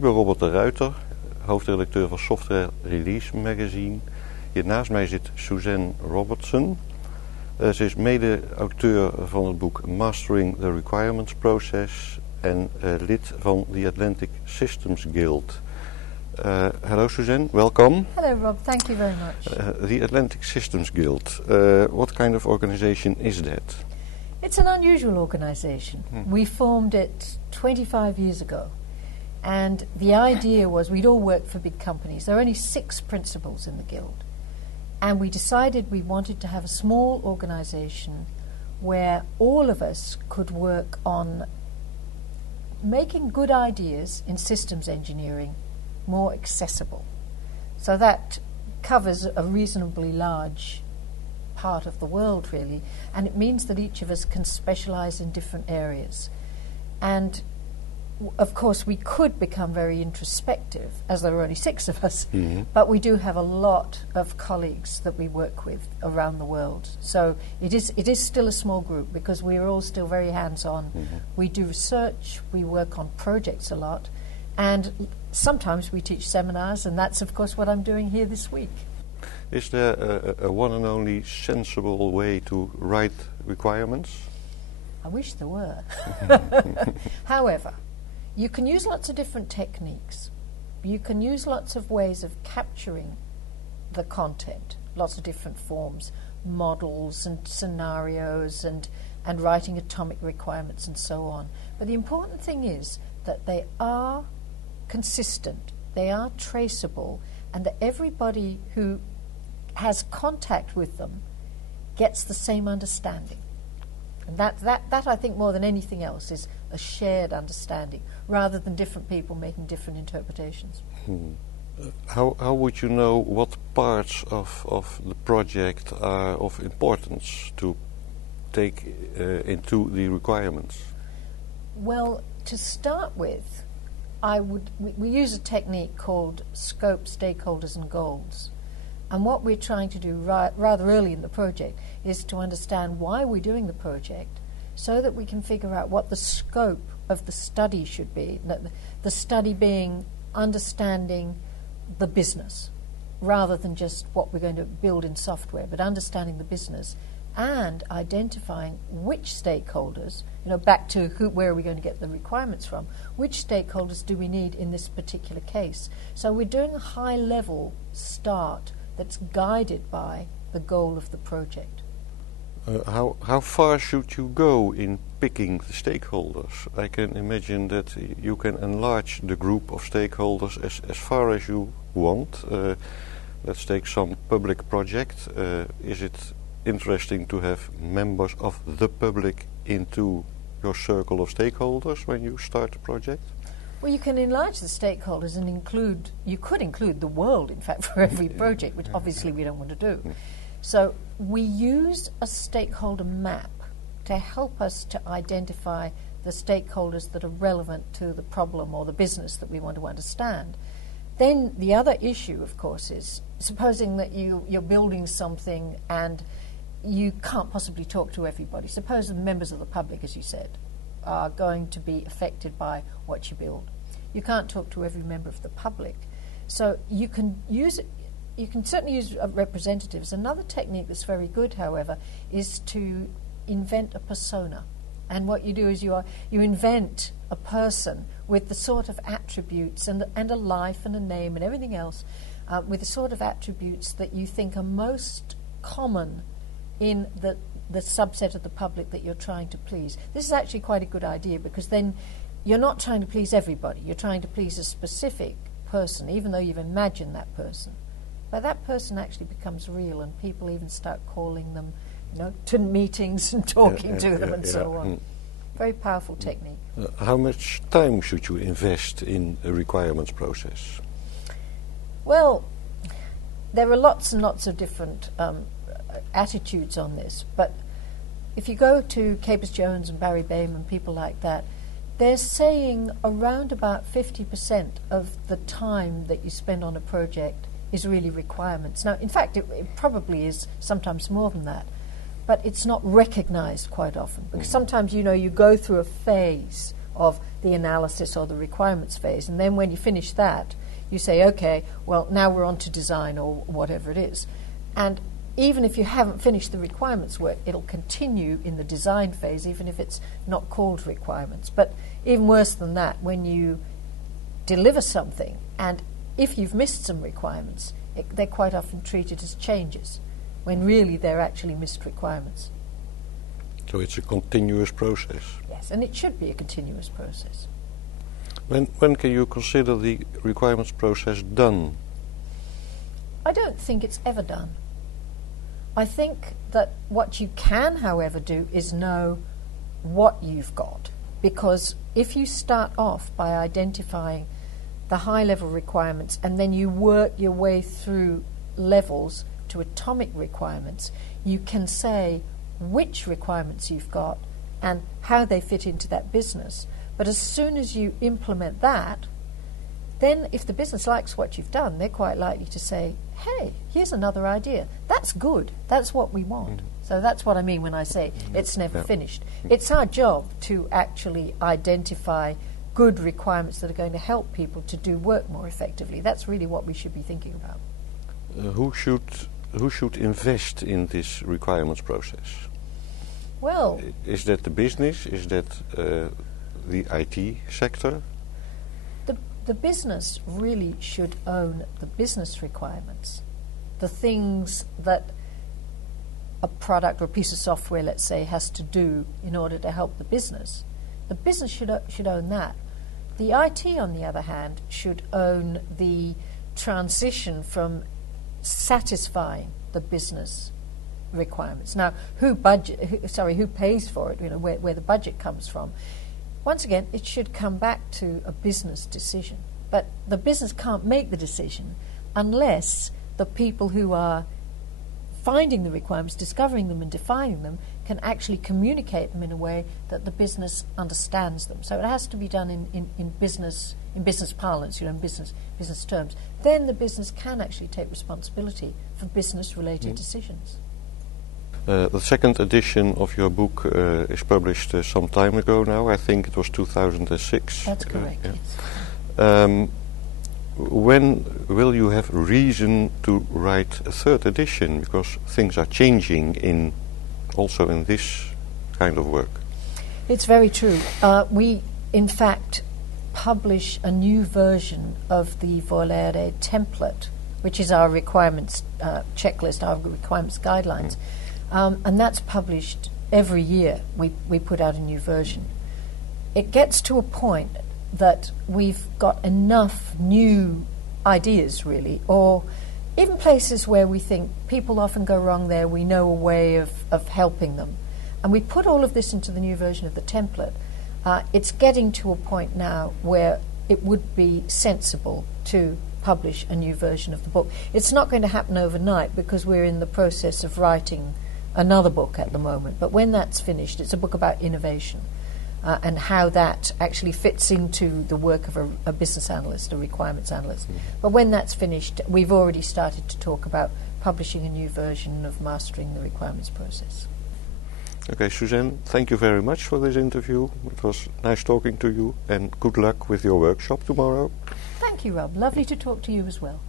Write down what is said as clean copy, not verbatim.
Ik ben Robert de Ruiter, hoofdredacteur van Software Release Magazine. Hier naast mij zit Suzanne Robertson. Ze is mede-auteur van het boek Mastering the Requirements Process en lid van the Atlantic Systems Guild. Hello Suzanne, welcome. Hello Rob, thank you very much. The Atlantic Systems Guild, what kind of organization is that? It's an unusual organization. We formed it 25 years ago, and the idea was we'd all work for big companies. There are only 6 principals in the guild, and we decided we wanted to have a small organization where all of us could work on making good ideas in systems engineering more accessible. So that covers a reasonably large part of the world, really, and it means that each of us can specialize in different areas. And of course we could become very introspective, as there are only 6 of us, but we do have a lot of colleagues that we work with around the world. So it is still a small group because we are all still very hands-on. We do research, we work on projects a lot, and sometimes we teach seminars, and that's of course what I'm doing here this week. Is there a one and only sensible way to write requirements? I wish there were. However, you can use lots of different techniques. You can use lots of ways of capturing the content, lots of different forms, models and scenarios and writing atomic requirements and so on. But the important thing is that they are consistent, they are traceable, and that everybody who has contact with them gets the same understanding. And that I think more than anything else is a shared understanding rather than different people making different interpretations. How would you know what parts of the project are of importance to take into the requirements? Well, to start with, we use a technique called scope, stakeholders and goals. And what we're trying to do rather early in the project is to understand why we're doing the project so that we can figure out what the scope of the study should be. The study being understanding the business rather than just what we're going to build in software, but understanding the business and identifying which stakeholders, back to where are we going to get the requirements from, which stakeholders do we need in this particular case. So we're doing a high-level start that's guided by the goal of the project. How far should you go in picking the stakeholders? I can imagine that you can enlarge the group of stakeholders as far as you want. Let's take some public project. Is it interesting to have members of the public into your circle of stakeholders when you start a project? Well, you can enlarge the stakeholders and you could include the world, in fact, for every project, which obviously we don't want to do. So we use a stakeholder map to help us to identify the stakeholders that are relevant to the problem or the business that we want to understand. Then the other issue, of course, is supposing that you're building something and you can't possibly talk to everybody. Suppose the members of the public, as you said, are going to be affected by what you build. You can't talk to every member of the public. So you can certainly use representatives. Another technique that's very good, however, is to invent a persona. And what you do is you invent a person with the sort of attributes and a life and a name and everything else, with the sort of attributes that you think are most common in the subset of the public that you're trying to please. This is actually quite a good idea because then you're not trying to please everybody. You're trying to please a specific person, even though you've imagined that person. But that person actually becomes real, and people even start calling them, to meetings and talking to them and so on. Very powerful technique. How much time should you invest in a requirements process? Well, there are lots and lots of different attitudes on this, but if you go to Capers Jones and Barry Baim and people like that, they're saying around about 50% of the time that you spend on a project is really requirements. Now, in fact, it probably is sometimes more than that, but it's not recognized quite often because sometimes, you go through a phase of the analysis or the requirements phase. And then when you finish that, you say, okay, well, now we're on to design or whatever it is. And even if you haven't finished the requirements work, it'll continue in the design phase, even if it's not called requirements. But even worse than that, when you deliver something, and if you've missed some requirements, they're quite often treated as changes, when really they're actually missed requirements. So it's a continuous process. Yes, and it should be a continuous process. When can you consider the requirements process done? I don't think it's ever done. I think that what you can, however, do is know what you've got. Because if you start off by identifying the high-level requirements and then you work your way through levels to atomic requirements, you can say which requirements you've got and how they fit into that business. But as soon as you implement that, then if the business likes what you've done, they're quite likely to say, hey, here's another idea. That's good. That's what we want. So that's what I mean when I say it's never finished. It's our job to actually identify good requirements that are going to help people to do work more effectively. That's really what we should be thinking about. Who should invest in this requirements process? Well, is that the business? Is that the IT sector? The business really should own the business requirements, the things that a product or a piece of software, let's say, has to do in order to help the business. The business should own that. The IT, on the other hand, should own the transition from satisfying the business requirements. Now, who pays for it? Where the budget comes from. Once again, it should come back to a business decision. But the business can't make the decision unless the people who are finding the requirements, discovering them and defining them, can actually communicate them in a way that the business understands them. So it has to be done in business parlance, in business terms. Then the business can actually take responsibility for business-related decisions. The second edition of your book is published some time ago now. I think it was 2006. That's correct, yes. When will you have reason to write a third edition? Because things are changing also in this kind of work. It's very true. We, in fact, publish a new version of the Volere template, which is our requirements checklist, our requirements guidelines. And that's published every year. We put out a new version. It gets to a point that we've got enough new ideas, really, or even places where we think people often go wrong there, we know a way of helping them. And we put all of this into the new version of the template. It's getting to a point now where it would be sensible to publish a new version of the book. It's not going to happen overnight because we're in the process of writing another book at the moment. But when that's finished, it's a book about innovation and how that actually fits into the work of a business analyst, a requirements analyst. But when that's finished, we've already started to talk about publishing a new version of Mastering the Requirements Process. Okay, Suzanne, thank you very much for this interview. It was nice talking to you, and good luck with your workshop tomorrow. Thank you, Rob. Lovely to talk to you as well.